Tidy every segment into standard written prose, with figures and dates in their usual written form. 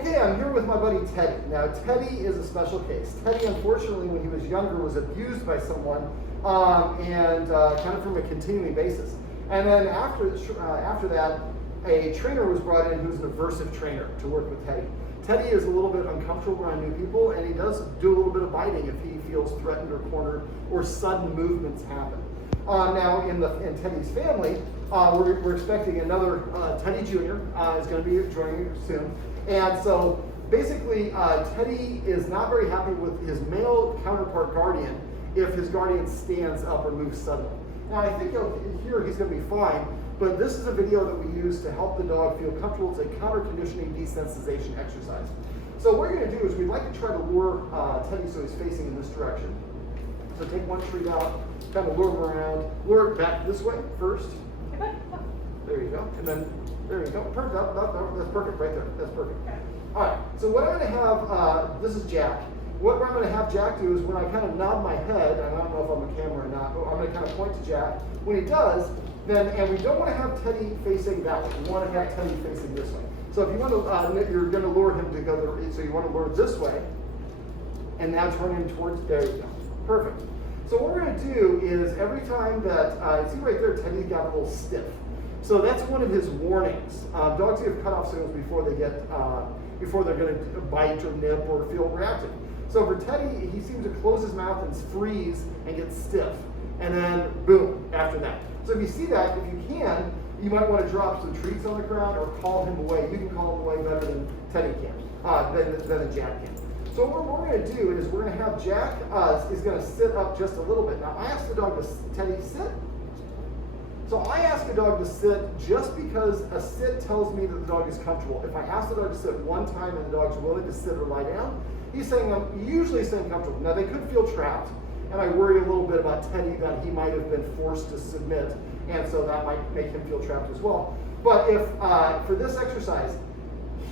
Okay, I'm here with my buddy Teddy. Now, Teddy is a special case. Teddy, unfortunately, when he was younger, was abused by someone, and kind of from a continuing basis. And then after that, a trainer was brought in who's an aversive trainer to work with Teddy. Teddy is a little bit uncomfortable around new people, and he does do a little bit of biting if he feels threatened or cornered or sudden movements happen. Now, in Teddy's family, we're expecting another Teddy Jr. Is going to be joining soon. And so basically, Teddy is not very happy with his male counterpart guardian if his guardian stands up or moves suddenly. Now, I think here he's going to be fine, but this is a video that we use to help the dog feel comfortable. It's a counter-conditioning desensitization exercise. So what we're going to do is we'd like to try to lure Teddy so he's facing in this direction. So take one treat out, kind of lure him around, lure it back this way first. There you go. And then, there you go. Perfect. That's perfect right there. That's perfect. Okay. All right. So what I'm going to have, this is Jack. What I'm going to have Jack do is when I kind of nod my head, and I don't know if I'm a camera or not, but I'm going to kind of point to Jack. When he does, then, and we don't want to have Teddy facing that way. We want to have Teddy facing this way. So if you want to, you're going to lure him to go, so you want to lure this way, and now turn him towards, there you go. Perfect. So what we're going to do is every time that, see right there, Teddy's got a little stiff. So that's one of his warnings. Dogs give cutoff signals before they get, before they're going to bite or nip or feel reactive. So for Teddy, he seems to close his mouth and freeze and get stiff. And then boom, after that. So if you see that, if you can, you might want to drop some treats on the ground or call him away. You can call him away better than Teddy can, than Jack can. So what we're going to do is we're going to have Jack is going to sit up just a little bit. Now I asked the dog to, Teddy, sit. So I ask a dog to sit just because a sit tells me that the dog is comfortable. If I ask the dog to sit one time and the dog's willing to sit or lie down, he's saying I'm usually saying comfortable. Now they could feel trapped, and I worry a little bit about Teddy that he might have been forced to submit, and so that might make him feel trapped as well. But if for this exercise,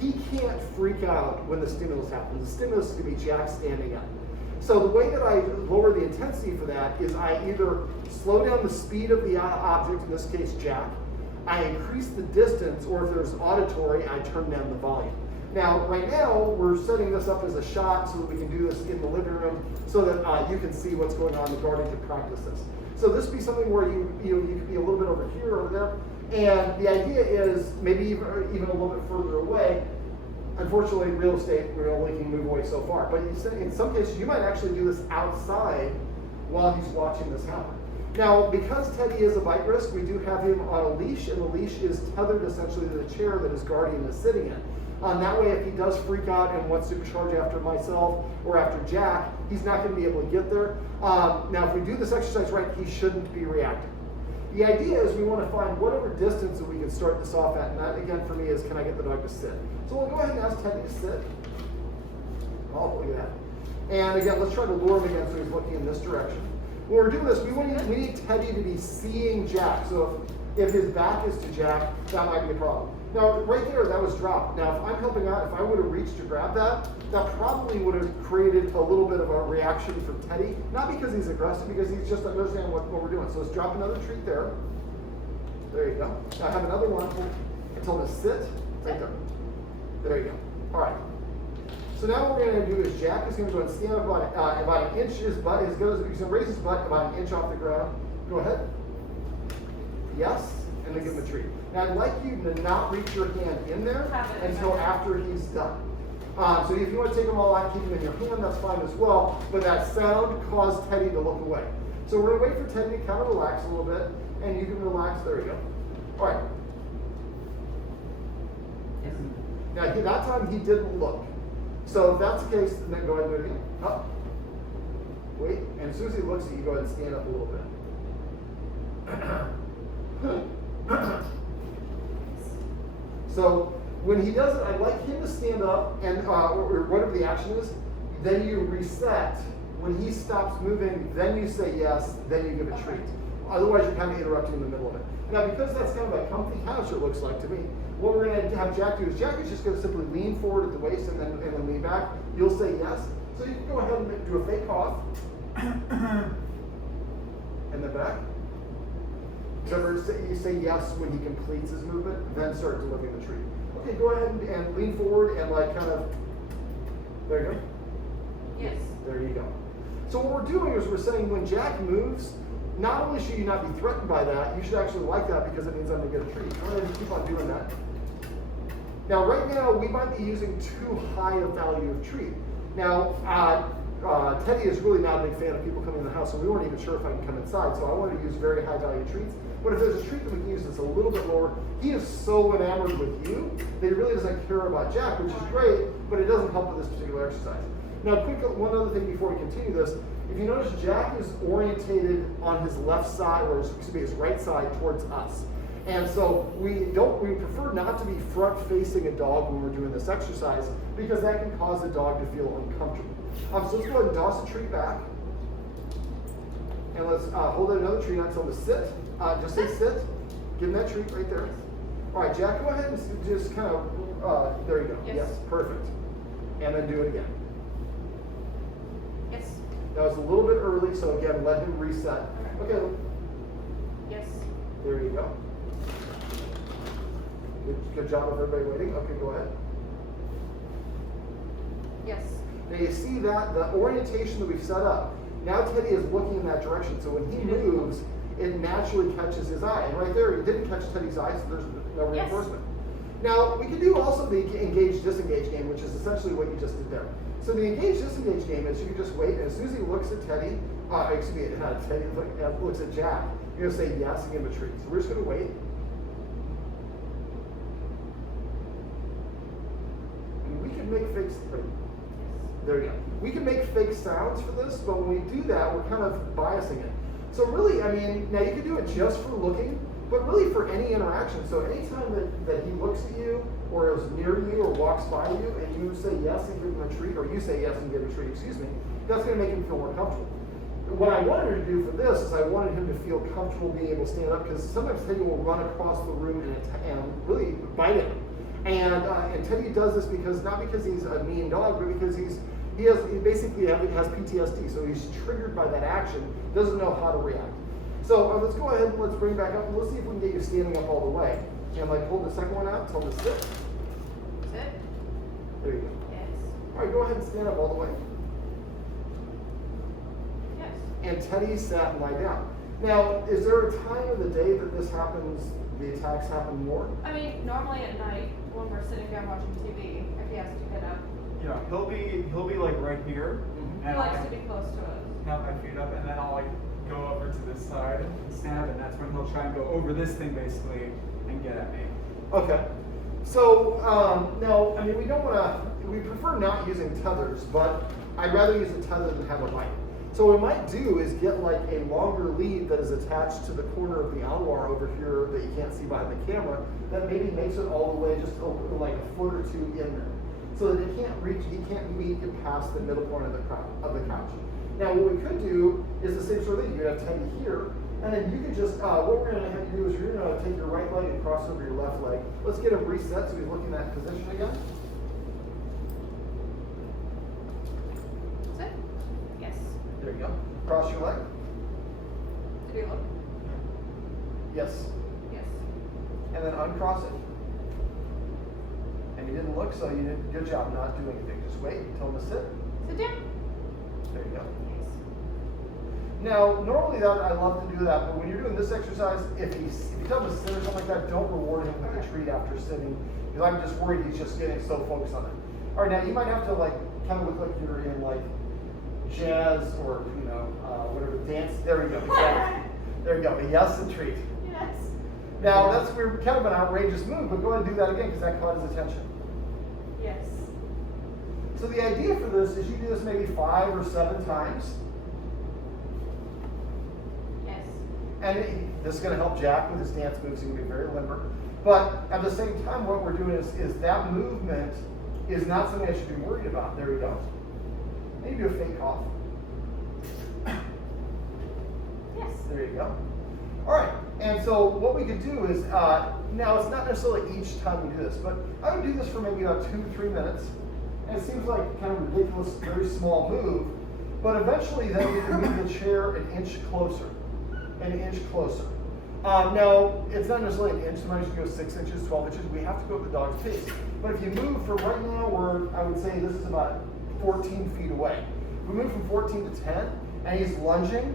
he can't freak out when the stimulus happens. The stimulus is going to be Jack standing up. So the way that I lower the intensity for that is I either slow down the speed of the object, in this case Jack, I increase the distance, or if there's auditory, I turn down the volume. Now, right now, we're setting this up as a shot so that we can do this in the living room so that you can see what's going on, the guardian can practice this. So this would be something where you could be a little bit over here or there, and the idea is maybe even a little bit further away. Unfortunately, real estate, we only can move away so far. But in some cases, you might actually do this outside while he's watching this happen. Now, because Teddy is a bite risk, we do have him on a leash, and the leash is tethered essentially to the chair that his guardian is sitting in. That way, if he does freak out and wants to charge after myself or after Jack, he's not going to be able to get there. Now, if we do this exercise right, he shouldn't be reacting. The idea is we want to find whatever distance that we can start this off at, and that, again, for me, is can I get the dog to sit? So we'll go ahead and ask Teddy to sit. Oh, look at that. And again, let's try to lure him again so he's looking in this direction. When we're doing this, we need Teddy to be seeing Jack. So if his back is to Jack, that might be a problem. Now, right there, that was dropped. Now, if I'm helping out, if I would have reached to grab that, that probably would have created a little bit of a reaction from Teddy. Not because he's aggressive, because he's just understanding what we're doing. So let's drop another treat there. There you go. Now I have another one. I told him to sit. Right there. There you go. All right. So now what we're going to do is Jack is going to go and stand up about an inch. His butt, he's going to raise his butt about an inch off the ground. Go ahead. Yes. And then give him a treat. Now I'd like you to not reach your hand in there until after he's done. So if you want to take them all out, keep them in your hand, that's fine as well. But that sound caused Teddy to look away. So we're going to wait for Teddy to kind of relax a little bit, and you can relax. There you go. All right. Now that time he didn't look. So if that's the case, then go ahead and do it again. Up. Wait, and as soon as he looks at you, go ahead and stand up a little bit. So when he does it, I'd like him to stand up and or whatever the action is, then you reset. When he stops moving, then you say yes, then you give a treat. Otherwise, you're kind of interrupting in the middle of it. Now, because that's kind of a comfy couch, it looks like to me, what we're going to have Jack do is Jack is just going to simply lean forward at the waist and then lean back. You'll say yes. So you can go ahead and do a fake cough. And then back. So you say yes when he completes his movement, then start delivering the treat. Okay, go ahead and lean forward and like kind of, there you go. Yes. There you go. So what we're doing is we're saying when Jack moves, not only should you not be threatened by that, you should actually like that because it means I'm going to get a treat. Go ahead and keep on doing that. Now, right now, we might be using too high a value of treat. Now, Teddy is really not a big fan of people coming in the house, so we weren't even sure if I can come inside, so I wanted to use very high value treats. But if there's a treat that we can use that's a little bit lower, he is so enamored with you that he really doesn't care about Jack, which is great, but it doesn't help with this particular exercise. Now, one other thing before we continue this, if you notice, Jack is orientated on his left side, or excuse me, his right side towards us. And so we prefer not to be front-facing a dog when we're doing this exercise because that can cause the dog to feel uncomfortable. So let's go ahead and toss the treat back. And let's hold it another treat until the sit. Just say sit. Give him that treat right there. All right, Jack, go ahead and just kind of, there you go. Yes, perfect. And then do it again. Yes. That was a little bit early, so again, let him reset. Okay. Yes. There you go. Good job of everybody waiting. Okay, go ahead. Yes. Now you see that the orientation that we've set up, now Teddy is looking in that direction. So when he moves, it naturally catches his eye. And right there, it didn't catch Teddy's eye, so there's no reinforcement. Now, we can do also the engage-disengage game, which is essentially what you just did there. So the engage-disengage game is you can just wait, and as soon as he looks at Teddy, excuse me, not Teddy, looks at Jack, you're going to say yes and give him a treat. So we're just going to wait. And we can make fake, there you go. We can make fake sounds for this, but when we do that, we're kind of biasing it. So really, I mean, now you can do it just for looking, but really for any interaction. So anytime that he looks at you, or is near you, or walks by you, and you say yes and give him a treat, or you say yes and give a treat, excuse me, that's going to make him feel more comfortable. What I wanted to do for this is I wanted him to feel comfortable being able to stand up, because sometimes Teddy will run across the room and really bite him. And Teddy does this because, not because he's a mean dog, but because he basically has PTSD, so he's triggered by that action, doesn't know how to react. So let's go ahead and let's bring back up, and let's see if we can get you standing up all the way. And like hold the second one out, tell him to sit. Sit. There you go. Yes. All right, go ahead and stand up all the way. Yes. And Teddy sat and lie down. Now, is there a time of the day that this happens, the attacks happen more? I mean, normally at night when we're sitting down watching TV, if he has to get up, Yeah, he'll be like right here, he likes to be close to us. have my feet up, and then I'll like go over to this side and stand, and that's when he'll try and go over this thing basically and get at me. Okay. So, now, I mean, we prefer not using tethers, but I'd rather use a tether than have a bite. So what we might do is get like a longer lead that is attached to the corner of the alwar over here that you can't see behind the camera, that maybe makes it all the way just over like a foot or two in there. So that he can't meet it past the middle point of the couch. Now what we could do is the same sort of thing. You have Teddy here, and then you can just, what we're gonna have you do is you're gonna take your right leg and cross over your left leg. Let's get him reset so he's looking in that position again. Sit. Yes. There you go. Cross your leg. Did he look? Yes. Yes. And then uncross it. And you didn't look, so you did a good job not doing anything. Just wait, tell him to sit. Sit down. There you go. Yes. Now, normally I love to do that, but when you're doing this exercise, if you tell him to sit or something like that, don't reward him with a treat after sitting, because I'm just worried he's just getting so focused on it. All right, now you might have to like kind of look like you're in like jazz or whatever dance. There we go. Exactly. There you go. A yes and treat. Yes. Now that's kind of an outrageous move, but go ahead and do that again because that caught his attention. Yes. So the idea for this is you do this maybe 5 or 7 times. Yes. And this is going to help Jack with his dance moves. He's going to be very limber. But at the same time, what we're doing is that movement is not something I should be worried about. There we go. And you do a fake cough. Yes. There you go. All right. And so what we could do is, now it's not necessarily each time we do this, but I would do this for maybe about 2 to 3 minutes. And it seems like kind of a ridiculous, very small move, but eventually then we can move the chair an inch closer, an inch closer. Now, it's not necessarily an inch, sometimes you go 6 inches, 12 inches, we have to go at the dog's pace. But if you move from right now, I would say this is about 14 feet away. If we move from 14 to 10, and he's lunging,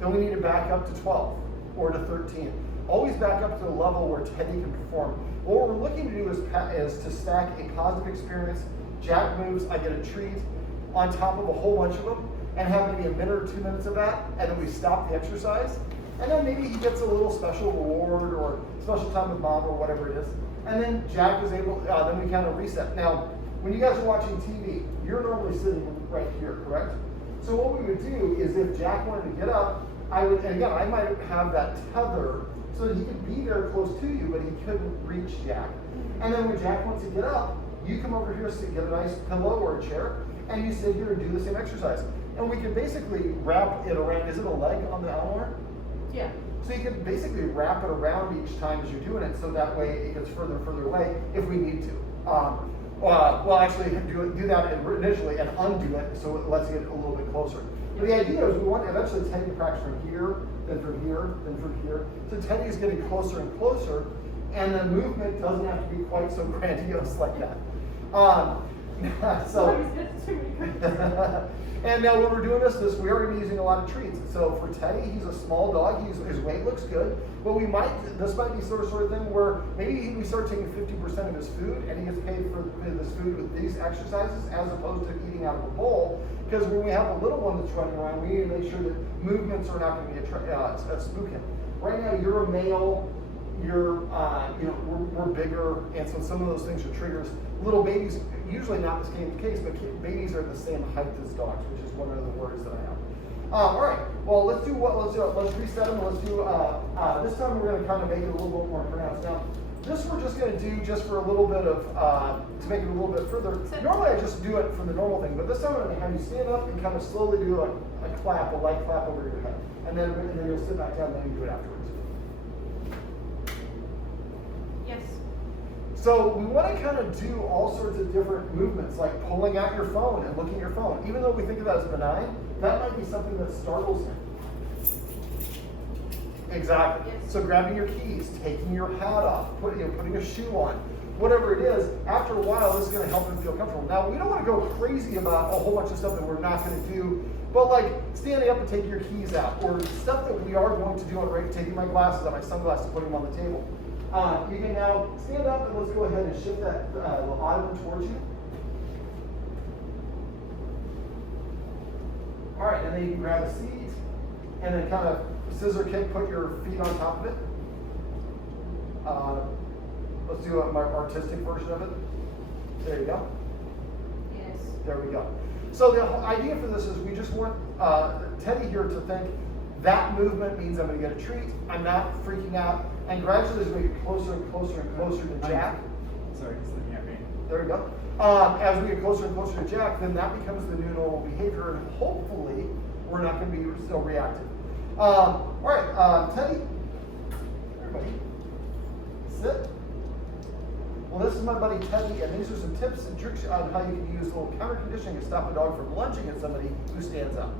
then we need to back up to 12 or to 13. Always back up to the level where Teddy can perform. What we're looking to do is to stack a positive experience. Jack moves, I get a treat on top of a whole bunch of them, and have maybe a minute or 2 minutes of that, and then we stop the exercise. And then maybe he gets a little special reward or special time with mom or whatever it is. And then Jack is able, then we kind of reset. Now, when you guys are watching TV, you're normally sitting right here, correct? So what we would do is if Jack wanted to get up, and again, I might have that tether so that he could be there close to you, but he couldn't reach Jack. And then when Jack wants to get up, you come over here, sit, get a nice pillow or a chair, and you sit here and do the same exercise. And we can basically wrap it around, is it a leg on the Elmore? Yeah. So you can basically wrap it around each time as you're doing it, so that way it gets further and further away if we need to. Well, actually do that initially and undo it, so it lets you get a little bit closer. But the idea is we want eventually Teddy to practice from here, then from here, then from here. So Teddy's getting closer and closer, and the movement doesn't have to be quite so grandiose like that. And now when we're doing this, we are going to be using a lot of treats. So for Teddy, he's a small dog. His weight looks good. But this might be sort of thing where maybe we start taking 50% of his food, and he gets paid for his food with these exercises as opposed to eating out of a bowl. Because when we have a little one that's running around, we need to make sure that movements are not going to spook him. Right now, you're a male. We're bigger, and so some of those things are triggers. Little babies, usually not the same case, but babies are the same height as dogs, which is one of the worries that I have. All right, well, let's reset them. Let's do, this time we're going to kind of make it a little bit more pronounced. Now, this we're just going to do just for a little bit of, to make it a little bit further. Normally I just do it for the normal thing, but this time I'm going to have you stand up and kind of slowly do a light clap over your head. And then you'll sit back down and then you do it afterwards. Yes. So we want to kind of do all sorts of different movements, like pulling out your phone and looking at your phone. Even though we think of that as benign, that might be something that startles him. Exactly. Yes. So grabbing your keys, taking your hat off, putting a shoe on, whatever it is, after a while, this is going to help him feel comfortable. Now, we don't want to go crazy about a whole bunch of stuff that we're not going to do, but like standing up and taking your keys out, or stuff that we are going to do, like taking my glasses out, my sunglasses, putting them on the table. You can now stand up and let's go ahead and shift that little ottoman towards you. All right, and then you can grab a seat and then kind of scissor kick, put your feet on top of it. Let's do my artistic version of it. There you go. Yes. There we go. So the idea for this is we just want Teddy here to think that movement means I'm going to get a treat. I'm not freaking out. And gradually as we get closer and closer and closer to Jack. Sorry, he's looking at me. There we go. As we get closer and closer to Jack, then that becomes the new normal behavior, and hopefully we're not going to be so reactive. All right, Teddy. Everybody, sit. Well, this is my buddy Teddy, and these are some tips and tricks on how you can use a little counter conditioning to stop a dog from lunging at somebody who stands up.